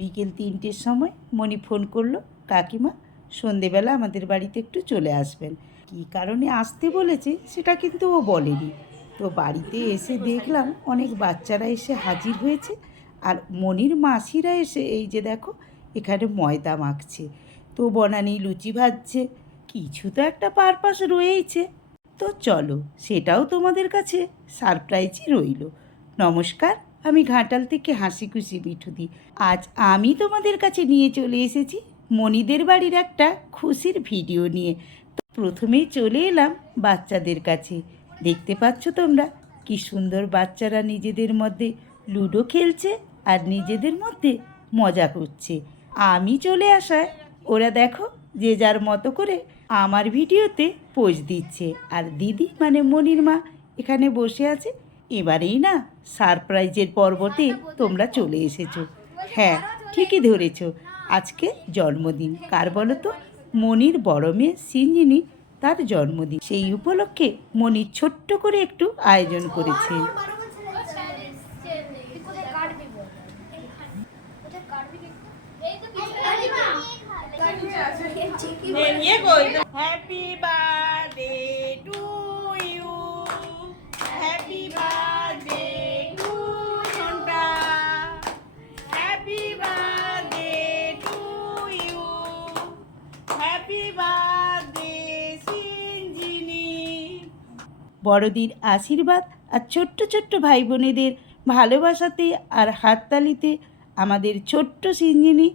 বিকেল 3টের সময় মণি ফোন করলো, কাকিমা সন্ধেবেলা আমাদের বাড়িতে একটু চলে আসবেন। কী কারণে আসতে বলেছে সেটা কিন্তু ও বলেনি। তো বাড়িতে এসে দেখলাম অনেক বাচ্চারা এসে হাজির হয়েছে, আর মণির মাসিরা এসে এই যে দেখো এখানে ময়দা মাখছে, তো বনানি লুচি ভাজছে। কিছু তো একটা পারপাস রয়েইছে। তো চলো সেটাও তোমাদের কাছে সারপ্রাইজই রইল। নমস্কার, আমি ঘাটাল থেকে হাসি খুশি মিঠুদি। আজ আমি তোমাদের কাছে নিয়ে চলে এসেছি মণিদের বাড়ির একটা খুশির ভিডিও নিয়ে। তো প্রথমেই চলে এলাম বাচ্চাদের কাছে। দেখতে পাচ্ছ তোমরা কি সুন্দর বাচ্চারা নিজেদের মধ্যে লুডো খেলছে আর নিজেদের মধ্যে মজা করছে। আমি চলে আসায় ওরা দেখো যে যার মতো করে আমার ভিডিওতে পোজ দিচ্ছে, আর দিদি মানে মনির মা এখানে বসে আছে। এবারেই না সারপ্রাইজের পর্বতে তোমরা চলে এসেছো। হ্যাঁ, ঠিকই ধরেছ, আজকে জন্মদিন কার বলো তো? মনির বড় মেয়ে সিঞ্জিনি, তার জন্মদিন। সেই উপলক্ষে মনির ছোট্ট করে একটু আয়োজন করেছে। Happy birthday to you, happy birthday to ঘন্টা, happy birthday to you, happy birthday Sinjini. বড়দিন আশীর্বাদ আর ছোট্ট ছোট্ট ভাই বোনেদের ভালোবাসাতে আর হাততালিতে আমাদের ছোট্ট সিঞ্জিনি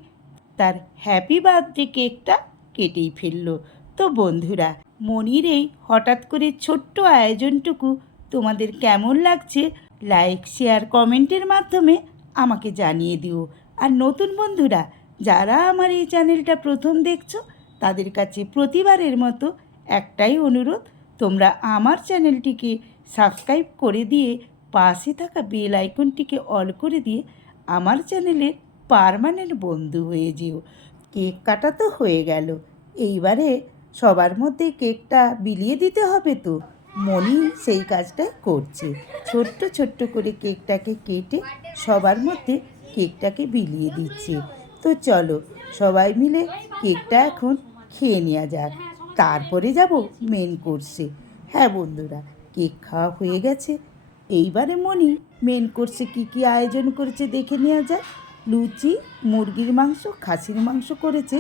তার হ্যাপি বার্থডে কেকটা কেটেই ফেললো। তো বন্ধুরা, মনির এই হঠাৎ করে ছোট্ট আয়োজনটুকু তোমাদের কেমন লাগছে লাইক শেয়ার কমেন্টের মাধ্যমে আমাকে জানিয়ে দিও। আর নতুন বন্ধুরা যারা আমার এই চ্যানেলটা প্রথম দেখছো তাদের কাছে প্রতিবারের মতো একটাই অনুরোধ, তোমরা আমার চ্যানেলটিকে সাবস্ক্রাইব করে দিয়ে পাশে থাকা বেল আইকনটিকে অল করে দিয়ে আমার চ্যানেলের পার্মানেন্ট বন্ধু হয়ে যেও। কেক কাটা তো হয়ে গেল, এইবারে সবার মধ্যে কেকটা বিলিয়ে দিতে হবে। তো মনি সেই কাজটাই করছে, ছোট্ট ছোট্ট করে কেকটাকে কেটে সবার মধ্যে কেকটাকে বিলিয়ে দিচ্ছে। তো চলো সবাই মিলে কেকটা এখন খেয়ে নেওয়া যাক, তারপরে যাব মেন কোর্সে। হ্যাঁ বন্ধুরা, কেক খাওয়া হয়ে গেছে, এইবারে মনি মেন কোর্সে কী কী আয়োজন করেছে দেখে নেওয়া যাক। লুচি, মুরগির মাংস, খাসির মাংস করেছে,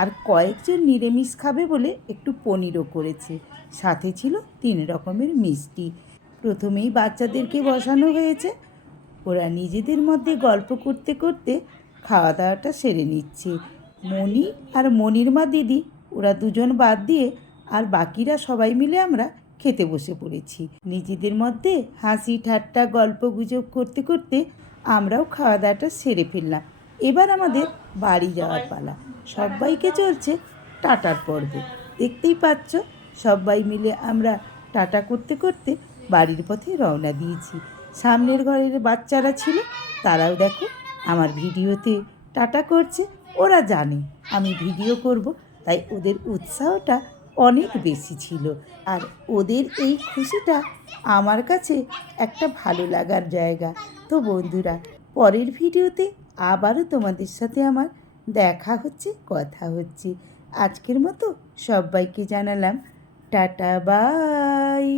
আর কয়েকজন নিরামিষ খাবে বলে একটু পনিরও করেছে, সাথে ছিল 3 রকমের মিষ্টি। প্রথমেই বাচ্চাদেরকে বসানো হয়েছে, ওরা নিজেদের মধ্যে গল্প করতে করতে খাওয়া দাওয়াটা সেরে নিচ্ছে। মনি আর মনির মা দিদি ওরা দুজন বাদ দিয়ে আর বাকিরা সবাই মিলে আমরা খেতে বসে পড়েছি। নিজেদের মধ্যে হাসি ঠাট্টা গল্প গুজব করতে করতে আমরাও খাওয়া দাওয়াটা সেরে ফেললাম। এবার আমাদের বাড়ি যাওয়ার পালা। সবাইকে চলছে টাটার পর্ব, দেখতেই পাচ্ছ সবাই মিলে আমরা টাটা করতে করতে বাড়ির পথে রওনা দিয়েছি। সামনের ঘরের বাচ্চারা ছিল, তারাও দেখো আমার ভিডিওতে টাটা করছে। ওরা জানে আমি ভিডিও করব, তাই ওদের উৎসাহটা অনেক বেশি ছিল। আর ওদের এই খুশিটা আমার কাছে একটা ভালো লাগার জায়গা। তো বন্ধুরা, পরের ভিডিওতে আবারও তোমাদের সাথে আমার দেখা হচ্ছে, কথা হচ্ছে। আজকের মতো সবাইকে জানালাম টাটা, বাই।